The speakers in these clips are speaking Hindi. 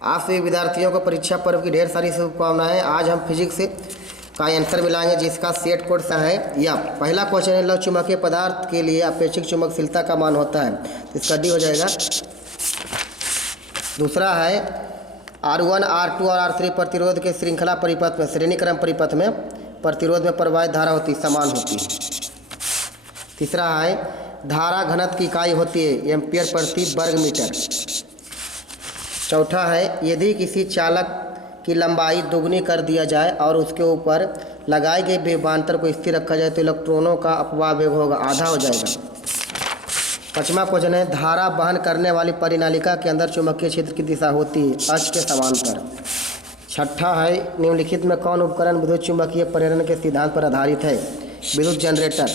आप सभी विद्यार्थियों को परीक्षा पर्व की ढेर सारी शुभकामनाएं। आज हम फिजिक्स का आंसर मिलाएंगे जिसका सेट कोड सा है या पहला क्वेश्चन है, लव चुंबकीय पदार्थ के लिए अपेक्षित चुंबकशीलता का मान होता है, तो इसका डी हो जाएगा। दूसरा है R1, R2 और R3 प्रतिरोध के श्रृंखला परिपथ में, श्रेणीक्रम परिपथ में प्रतिरोध में प्रवाहित धारा होती है, समान होती है। तीसरा है धारा घनत्व की इकाई होती है एम्पियर प्रति वर्ग मीटर। चौथा है यदि किसी चालक की लंबाई दोगुनी कर दिया जाए और उसके ऊपर लगाए गए विभवांतर को स्थिर रखा जाए तो इलेक्ट्रॉनों का अपवाह वेग होगा, आधा हो जाएगा। पांचवा क्वेश्चन है धारा वहन करने वाली परिनालिका के अंदर चुंबकीय क्षेत्र की दिशा होती है अक्ष के समांतर। छठा है निम्नलिखित में कौन उपकरण विद्युत चुंबकीय प्रेरण के सिद्धांत पर आधारित है, विद्युत जनरेटर।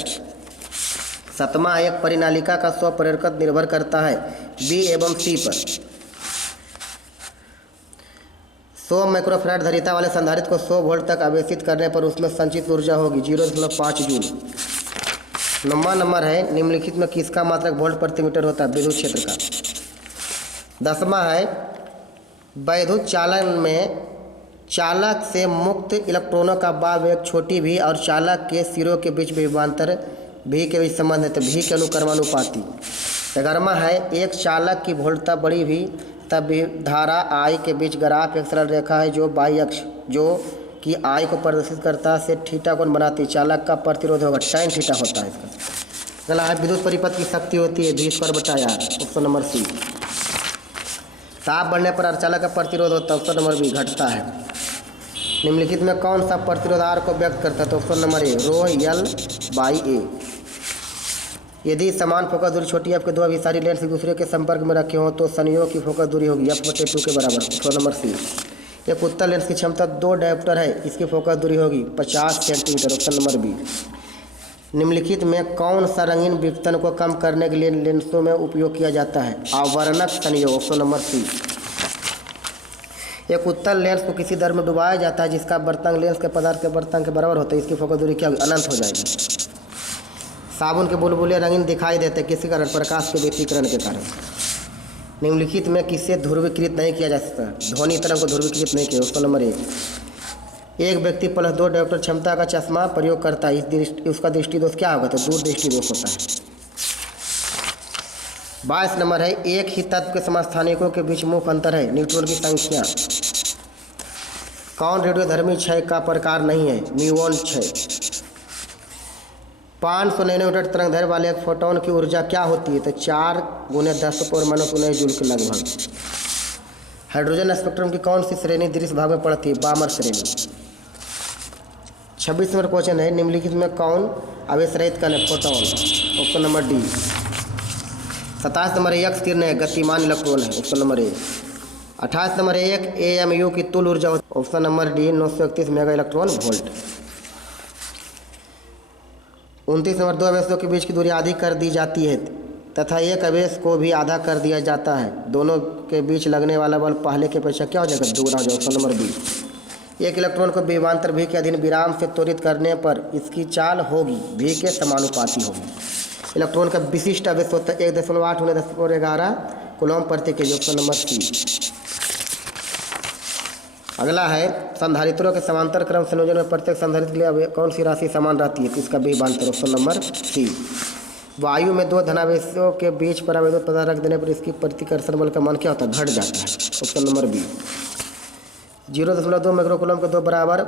सातवां है एक परिनालिका का स्वप्रेरकत्व निर्भर करता है बी एवं सी पर। 100 माइक्रोफैराड धारिता वाले संधारित्र को 100 वोल्ट तक आवेशित करने पर उसमें संचित ऊर्जा होगी 0.5 जूल। 9वां नंबर है निम्नलिखित में किसका मात्रक वोल्ट प्रति मीटर होता है, विद्युत क्षेत्र का। 10वां है वैद्युत चालन में चालक से मुक्त इलेक्ट्रॉनों का वाह एक छोटी भी और चालक के सिरों के बीच विभवांतर भी के बीच संबंध है, तो भी के अनुक्रमानुपाती। 11वां है एक चालक की वोल्टता बड़ी भी तब धारा आई के बीच ग्राफ एक सरल रेखा है जो बाई अक्ष जो कि आई को प्रदर्शित करता है से थीटा कोण बनाती, चालक का प्रतिरोध होगा tan थीटा होता है इसका। अगला है विद्युत परिपथ की शक्ति होती है v²/r, ऑप्शन नंबर सी। ताप बढ़ने पर अर्धचालक का प्रतिरोध होता है, ऑप्शन नंबर बी घटता है। निम्नलिखित में कौन सा प्रतिरोध R को व्यक्त करता है, तो ऑप्शन नंबर ए ρL/a। यदि समान फोकस दूरी छोटी f के दो अभिसारी लेंस एक दूसरे के संपर्क में रखे हों तो संयोग की फोकस दूरी होगी f/2 के बराबर, ऑप्शन नंबर सी। एक उत्तल लेंस की क्षमता 2 डायोप्टर है, इसकी फोकस दूरी होगी 50 सेंटीमीटर, ऑप्शन नंबर बी। निम्नलिखित में कौन सा रंगीन विपतन को कम करने के लिए लेंसों में उपयोग किया जाता है, आवर्णक संयोग, ऑप्शन नंबर सी। एक उत्तल लेंस को किसी दर में डुबाया जाता है जिसका वर्तंग लेंस के पदार्थ के वर्तंग के बराबर होता है, इसकी फोकस दूरी क्या होगी, अनंत हो जाएगी। साबुन के बुलबुले रंगीन दिखाई देते हैं किसी कारण, प्रकाश के व्यतिकरण के कारण। निम्नलिखित में किससे ध्रुवीकृत नहीं किया जा सकता, ध्वनि तरंग को ध्रुवीकृत नहीं किया, ऑप्शन नंबर एक व्यक्ति +2 डायोप्टर क्षमता का चश्मा प्रयोग करता है, उसका दृष्टि दोष क्या होगा, तो दूर दृष्टि दोष होता है। 22 नंबर है एक ही तत्व के समस्थानिकों के बीच मुख्य अंतर है न्यूट्रॉन की संख्या। कौन रेडियोधर्मी क्षय का प्रकार नहीं है, म्यूऑन क्षय। 500 नैनोमीटर तरंग दैर्घ्य वाले एक फोटोन की ऊर्जा क्या होती है, तो 4 × 10⁻⁻⁹ जूल के लगभग। हाइड्रोजन स्पेक्ट्रम की कौन सी श्रेणी दृश्य भाग में पड़ती है, बामर श्रेणी। 26 नंबर क्वेश्चन है निम्नलिखित में कौन आवेश रहित कण है, photon, option number D. 27 number एक किरण है, गतिमान इलेक्ट्रॉन है, ऑप्शन नंबर ए। 28 नंबर एक AMU की तुल्य ऊर्जा, option number D 931 mega electron volt. 29 number दो अवेशों के बीच की दूरी आधी कर दी जाती है तथा एक अवेश को भी आधा कर दिया जाता है, दोनों के बीच लगने वाला बल पहले के अपेक्षा क्या हो जाएगा, दोगुना हो जाएगा, ऑप्शन नंबर बी। एक इलेक्ट्रॉन को विभवांतर भी के अधीन विराम से त्वरित करने पर इसकी चाल होगी भी के समानुपाती होगी। इलेक्ट्रॉन का विशिष्ट आवेश होता है 1.8 × 10⁻11 कूलम प्रति केजी, ऑप्शन नंबर सी। अगला है संधारित्रों के समांतर क्रम संयोजन में प्रत्येक संधारित्र के लिए कौन सी राशि समान रहती है, इसका विभवांतर, ऑप्शन नंबर सी। वायु में 2 धनावेशों के बीच परावैद्युत पदार्थ रख देने पर इसकी प्रतिकर्षण बल का मान क्या होता है, घट जाता है, ऑप्शन नंबर बी। 0.2 माइक्रोकूलम के 2 बराबर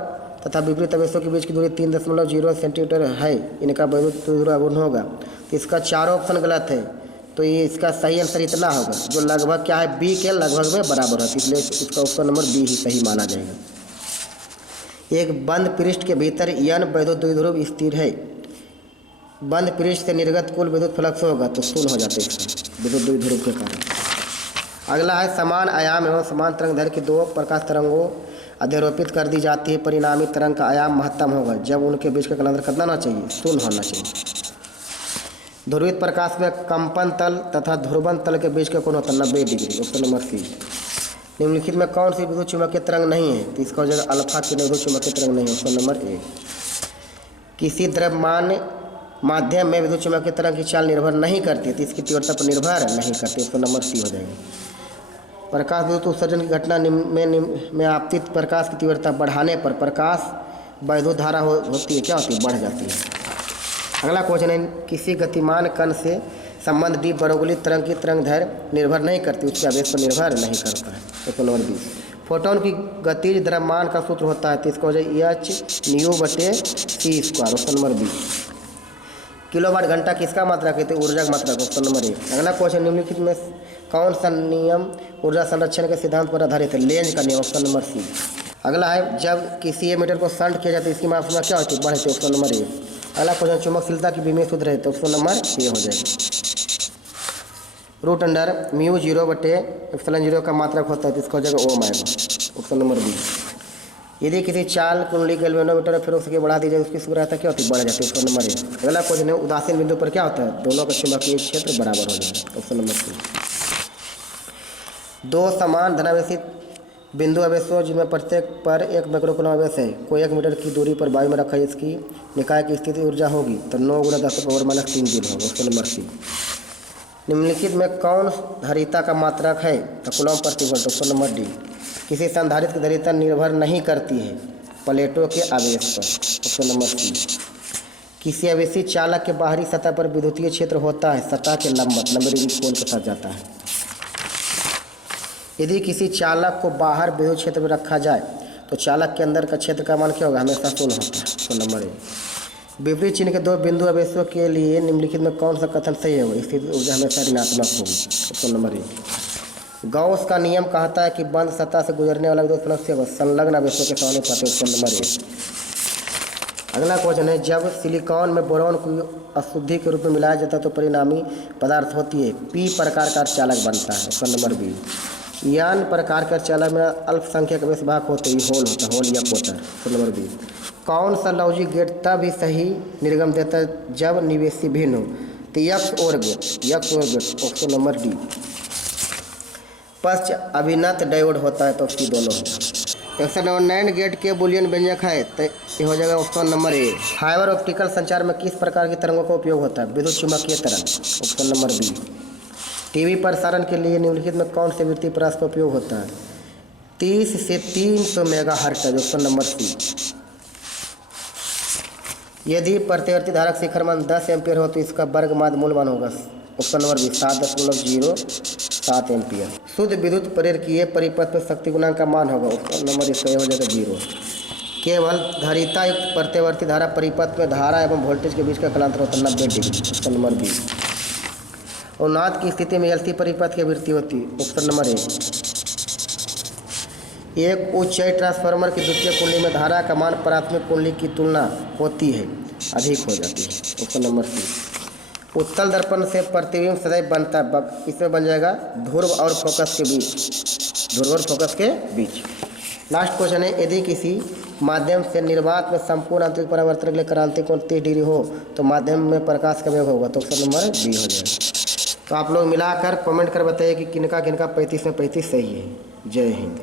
तथा विपरीत आवेशों के बीच की दूरी 3.0 सेंटीमीटर है, इनका वैद्युत ध्रुवण होगा, तो इसका चारों ऑप्शन गलत है, तो ये इसका सही आंसर इतना होगा जो लगभग क्या है, बी के लगभग में बराबर है, इसलिए इसका ऑप्शन नंबर बी ही सही माना जाएगा। एक बंद पृष्ठ के भीतर यन वैद्युत द्विध्रुव स्थिर है, बंद पृष्ठ से निर्गत कुल विद्युत फ्लक्स होगा तो शून्य हो जाता है इसका विद्युत द्विध्रुव के कारण। अगला है समान आयाम एवं समान तरंग दैर्घ्य की 2 प्रकाश तरंगों अध्यारोपित कर दी जाती है, परिणामी तरंग का आयाम महत्तम होगा जब उनके बीच का कलांतर कितना होना चाहिए, शून्य होना चाहिए। ध्रुवित प्रकाश में कंपन तल तथा ध्रुवन तल के बीच का कोण होता है 90 डिग्री, ऑप्शन नंबर सी। निम्नलिखित में कौन सी विद्युत चुम्बकीय तरंग नहीं है, तो इसका हो जाएगा अल्फा की विद्युत चुम्बकीय तरंग नहीं है, ऑप्शन नंबर ए। किसी द्रव्यमान माध्यम में विद्युत चुम्बकीय तरंग की चाल निर्भर नहीं करती, तो इसकी तीव्रता पर निर्भर नहीं करती, ऑप्शन नंबर सी हो जाएगा। प्रकाश विद्युत उत्सर्जन की घटना में आपतित प्रकाश की तीव्रता बढ़ाने पर प्रकाश वैद्युत धारा होती है, क्या होती है, बढ़ जाती है। अगला क्वेश्चन है, किसी गतिमान कण से संबंध डी बरोगली तरंग की तरंग दैर्घ्य निर्भर नहीं करती, उसके आवेश पर निर्भर नहीं करता है। क्वेश्चन नंबर 20, फोटोन की गतिज द्रव्यमान का सूत्र होता है, तो इसका हो जाए h/c²। क्वेश्चन नंबर 20, किलोवाट घंटा किसका मात्रा कहते हैं, ऊर्जा की मात्रा। क्वेश्चन नंबर 1, अगला क्वेश्चन, निम्नलिखित में कौन सा नियम ऊर्जा संरक्षण के सिद्धांत पर आधारित है, लेंज का नियम। Option number C. अगला है, जब किसी एमीटर को शंट किया जाता है इसकी मात्रा क्या होती है, बढ़ती है। Option number 1। अगला क्वेश्चन, चुंबकशीलता की बीमीय सूत्र है, तो ऑप्शन नंबर ए हो जाएगा। √μ0/ε0 का मात्रक होता है, तो इसका हो जाएगा ओम आएगा। Option number B. यदि किसी चाल कुंडली गैल्वेनोमीटर में फेरों से बढ़ा दी जाए उसकी सूर्यता क्या होती है, बढ़ जाती है। ऑप्शन नंबर ए। अगला क्वेश्चन है, उदासीन बिंदु पर क्या होता है, दोनों का चुंबकीय क्षेत्र बराबर हो जाएगा। Option number C. दो समान धनावेशित बिंदु आवेशों जिनमें प्रत्येक पर एक माइक्रोकूलम आवेश है, कोई 1 मीटर की दूरी पर वायु में रखा है, इसकी निकाय की स्थिति ऊर्जा होगी तो 9 × 10⁻³ जूल होगा। Option number C. निम्नलिखित में कौन धारिता का मात्रक है, तो कूलम प्रति वोल्ट। Option number D. किसी संधारित्र की धारिता निर्भर नहीं करती है प्लेटों के आवेश पर। Option number C. किसी आवेशी चालक के बाहरी सतह पर विद्युतीय क्षेत्र होता है सतह के लंबवत 90 डिग्री कोण के साथ जाता है। यदि किसी चालक को बाहर विद्युत क्षेत्र में रखा जाए तो चालक के अंदर का क्षेत्र का मान क्या होगा, हमेशा 0 होता है। ऑप्शन नंबर ए। विपरीत चिन्ह के दो बिंदु आवेशों के लिए निम्नलिखित में कौन सा कथन सही होगा, स्थिति ऊर्जा हमेशा ऋणात्मक होगी। ऑप्शन नंबर ए। गॉस का नियम कहता है कि बंद सतह से गुजरने वाला विद्युत फ्लक्स से संलग्न आवेशों के समानुपाती। ऑप्शन नंबर ए। अगला क्वेश्चन है, जब सिलिकॉन में बोरॉन को अशुद्धि के रूप में मिलाया जाता है तो परिणामी पदार्थ होती है पी प्रकार का चालक बनता है। Option number B. यान प्रकार के चालक में अल्पसंख्यक आवेश वाहक होते ही होल होता है, होल या पोटर। Option number B. कौन सा लौजी गेट तभी सही निर्गम देता है जब निवेशी भिन्न हो, तो यक्स और गेट। Option number D. पश्च अभिनत डायोड होता है, तो सी दोनों है। ऑप्शन नंबर 9, गेट के बुलियन व्यंजक है, तो ये हो जाएगा option number A. Fibre optical संचार में किस प्रकार की तरंगों का उपयोग होता है, विद्युत चुम्बकीय तरंग। Option number B. टीवी प्रसारण के लिए निम्नलिखित में कौन से वृत्तीय प्रयास का उपयोग होता है, 30 से 300 मेगाहर्ट्ज। ऑप्शन नंबर सी। यदि प्रतिवर्ती धारक शिखर मान 10 एम्पियर हो तो इसका वर्गमाद मूल मान होगा। Option number B 7.07 ampere. शुद्ध विद्युत प्रेरकीय परिपथ पर शक्ति गुणांक का मान होगा। ऑप्शन नंबर इसका हो जाएगा 0। केवल धारिता युक्त प्रतिवर्ती धारा परिपथ में धारा एवं वोल्टेज के बीच का कलांतर होता है 90 डिग्री। Option number B. उन्नाद की स्थिति में एलसी परिपथ की आवृत्ति होती है। Option number A. एक उच्च ट्रांसफार्मर की द्वितीय कुंडली में धारा का मान प्राथमिक कुंडली की तुलना होती है अधिक हो जाती है। Option number C. उत्तल दर्पण से प्रतिबिंब सदैव बनता है, इसमें बन जाएगा ध्रुव और फोकस के बीच। लास्ट क्वेश्चन है, यदि किसी माध्यम से निर्वात में संपूर्ण आंतरिक परावर्तन के लिए क्रांति कोण 30 डिग्री हो तो माध्यम में प्रकाश का वेग होगा, तो ऑप्शन नंबर बी हो जाएगा। तो आप लोग मिलाकर कमेंट कर बताइए कि किनका 35 में 35 सही है। जय हिंद।